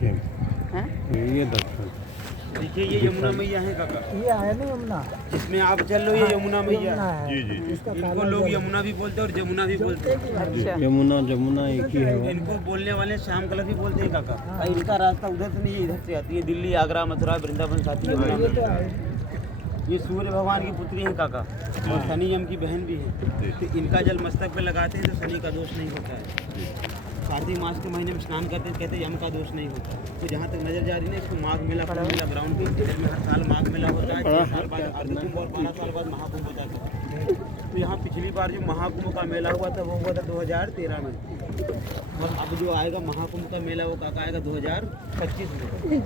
हाँ? ये दर्शन देखिए ये यमुना मैया है काका, ये है ना यमुना, जिसमें आप चल रहे हो ये यमुना मैया यमुना है। है। जी जी इसका इनको काला लोग जल। यमुना भी बोलते हैं और जमुना भी बोलते हैं। अच्छा। यमुना जमुना एक ही है वो। इनको बोलने वाले श्याम कलर भी बोलते हैं काका। और इनका रास्ता उधर से नहीं है, इधर से आती है, दिल्ली, आगरा, मथुरा, वृंदावन से आती है यमुना ये तो मैया। है। ये सूर्य भगवान की पुत्री है काका, और शनि यम की बहन भी है। तो इनका जल मस्तक पे लगाते हैं तो शनि का दोष नहीं होता है। कार्तिक मास के महीने में स्नान करते हैं, कहते हैं यम का दोष नहीं होता। तो जहाँ तक नजर जा रही है ना, इसको माघ मेला, कुंभ मेला ग्राउंड पे इधर में हर साल माघ मेला होता है। 6 साल बाद अर्धकुंभ और 12 साल बाद महाकुंभ होता है। तो यहाँ पिछली बार जो महाकुंभ का मेला हुआ था वो हुआ था 2013 में, और अब जो आएगा महाकुंभ का मेला वो काका आएगा 2025 में।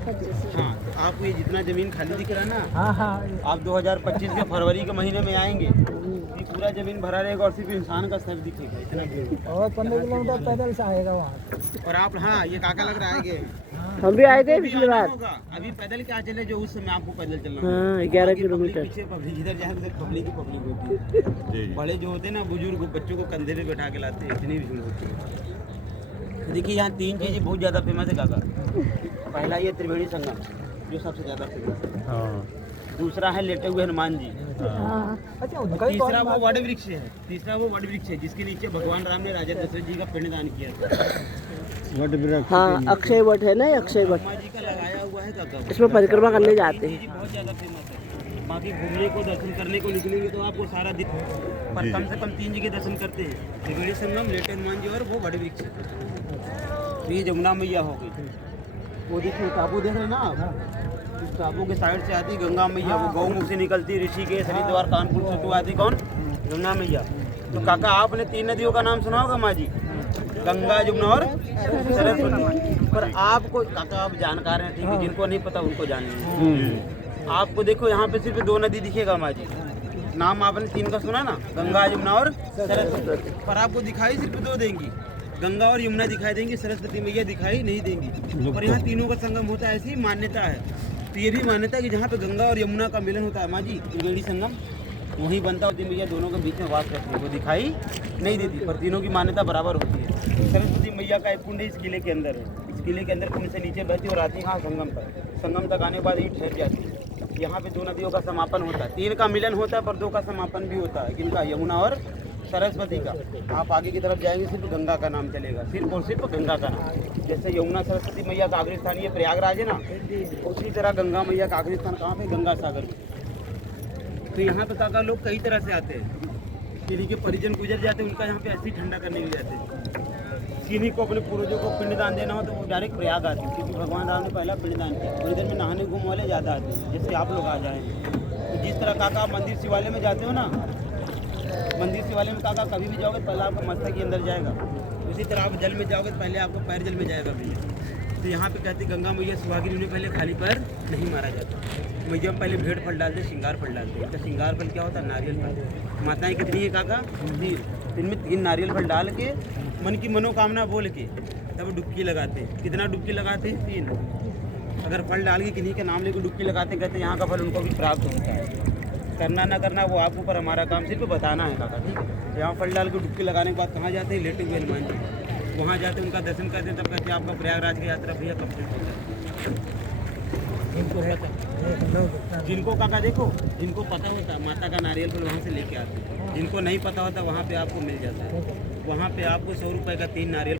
हाँ, तो आपको ये जितना जमीन खाली दिख रहा है ना, हाँ हाँ, आप 2025 के फरवरी के महीने में आएंगे, ये पूरा जमीन भरा रहेगा और सिर्फ इंसान का सर दिखेगा, इतना भीड़ होगा। और 15 किलोमीटर पैदल से आएगा वहाँ। और आप, हाँ ये काका लग रहा है हम भी आए थे अभी पिछली आना बार। होगा। अभी पैदल क्या चले जो उस समय आपको पैदल चलना होगा। हाँ, 11 बाकी किलोमीटर। पब्लिक पीछे, पब्लिक इधर जाए तो पब्लिक ही पब्लिक होती है। बड़े जो होते हैं ना बुजुर्ग, बच्चों को कंधे पे बैठा के लाते हैं, इतनी भीड़ होती है। तो देखिए यहाँ 3 चीज़ें बहुत ज़्यादा फेमस है काका। पहला ये त्रिवेणी संगम जो सबसे ज़्यादा फेमस है। हाँ दूसरा है लेटे हुए हनुमान जी। अच्छा, और उनका ही तीसरा कौन वो बात वट वृक्ष है। तीसरा वो वट वृक्ष है जिसके नीचे भगवान राम ने राजा दशरथ जी का पिंडदान किया था। वट वृक्ष हाँ, अक्षय वट है ना, ये अक्षय वट। ब्रह्मा जी का लगाया हुआ है काका। इसमें परिक्रमा करने जाते हैं। जी बहुत ज़्यादा फेमस है। बाकी घूमने को, दर्शन करने को निकलेंगे तो आपको सारा दिन, पर कम से कम 3 जगह दर्शन करते हैं। त्रिवेणी संगम, लेटे हनुमान जी और वो वट वृक्ष है। तो ये जमुना मैया हो गई। वो देखिए टापू देख रहे हैं ना आप, इस टापू के साइड से आती गंगा मैया, वो गौमुख से निकलती, ऋषिकेश, हरिद्वार, कानपुर से तो आती कौन, जमुना मैया। तो काका आपने 3 नदियों का नाम सुना होगा माँ जी, गंगा, जमुना और सरस्वती। पर आपको काका, आप जानकार हैं ठीक है, जिनको नहीं पता उनको जान लीजिए। आपको देखो यहाँ पे सिर्फ 2 नदी दिखेगा माँ जी, नाम आपने 3 का सुना ना, गंगा, जमुना और सरस्वती। पर आपको दिखाई सिर्फ 2 देंगी, गंगा और यमुना दिखाई देंगी, सरस्वती मैया दिखाई नहीं देंगी। और यहाँ तीनों का संगम होता है, ऐसी मान्यता है। तो ये भी मान्यता है कि जहाँ पे गंगा और यमुना का मिलन होता है माँ जी, त्रिवेणी संगम, वहीं बनता होती मैया दोनों के बीच में वास करती है, वो दिखाई नहीं देती, पर तीनों की मान्यता बराबर होती है। सरस्वती मैया का एक कुंड इस किले के अंदर है, इस किले के अंदर कुंड से नीचे बहती और आती है हाँ संगम पर। संगम तक आने के बाद ही ठहर जाती है। यहाँ पे 2 नदियों का समापन होता है, 3 का मिलन होता है पर 2 का समापन भी होता है। किनका, यमुना और सरस्वती का। आप आगे की तरफ जाएंगे सिर्फ गंगा का नाम चलेगा, सिर्फ और सिर्फ गंगा का नाम। जैसे यमुना सरस्वती मैया का आखिरी स्थान ये प्रयागराज है ना, उसी तरह गंगा मैया का आखिरी स्थान कहाँ पे, गंगा सागर। तो यहाँ पे काका लोग कई तरह से आते हैं, किन्हीं के परिजन गुजर जाते हैं, उनका यहाँ पे ऐसे ही ठंडा करने के लिए जाते हैं। किन्हीं को अपने पूर्वजों को पिंडदान देना हो तो वो डायरेक्ट प्रयाग आते हैं, क्योंकि भगवान राम ने पहला पिंडदान किया। और इधर में नहाने घूमने वाले ज़्यादा आते हैं, जैसे आप लोग आ जाएँ। तो जिस तरह काका आप मंदिर शिवालय में जाते हो ना, मंदिर शिवालय में काका कभी भी जाओगे पहले आपका मस्तक ही अंदर जाएगा, उसी तरह आप जल में जाओगे तो पहले आपका पैर जल में जाएगा भैया। तो यहाँ पे कहती गंगा मैया सुहागिन उन्हें पहले खाली पैर नहीं मारा जाता। मैया पहले भेड़ फल डालते, श्रृंगार फल डालते। इनका श्रृंगार फल क्या होता है, नारियल फल। माताएं कितनी है काका, 3। इनमें 3 नारियल फल डाल के मन की मनोकामना बोल के तब डुबकी लगाते। कितना डुबकी लगाते, 3। अगर फल डाल के किन्हीं के नाम लेकर डुबकी लगाते, कहते यहाँ का फल उनको भी प्राप्त होता है। करना ना करना वो आपके ऊपर, हमारा काम सिर्फ बताना है काका, ठीक है। यहाँ फल डाल के डुबकी लगाने के बाद कहाँ जाते हैं, लेटे हुए हनुमान जी, वहाँ जाते हैं, उनका दर्शन करते हैं, तब कहते हैं आपका प्रयागराज की यात्रा भैया कंप्लीट होता है। जिनको काका देखो, जिनको पता होता है माता का नारियल फल वहाँ से लेके आते हैं, जिनको नहीं पता होता वहाँ पे आपको मिल जाता है। वहाँ पे आपको 100 रुपये का 3 नारियल